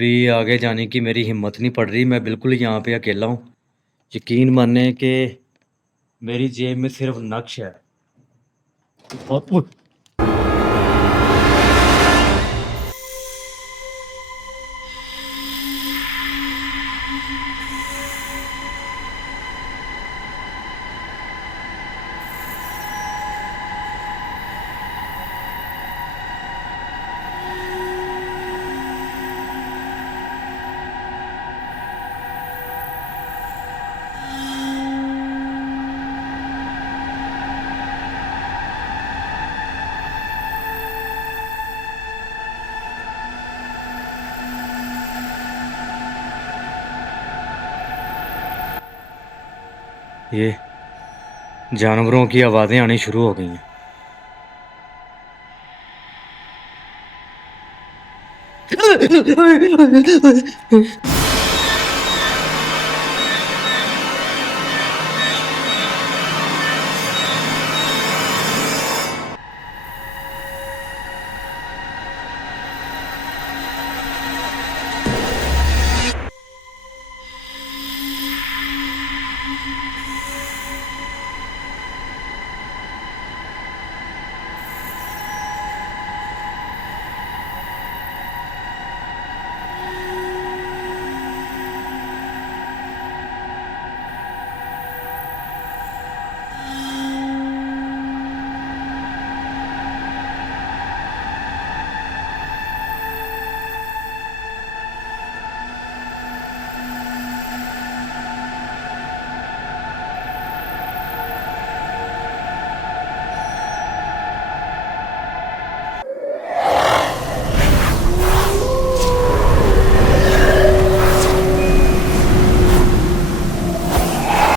अभी आगे जाने की मेरी हिम्मत नहीं पड़ रही। मैं बिल्कुल यहाँ पे अकेला हूँ। यकीन माने कि मेरी जेब में सिर्फ नक्श है। और ये जानवरों की आवाज़ें आनी शुरू हो गई हैं।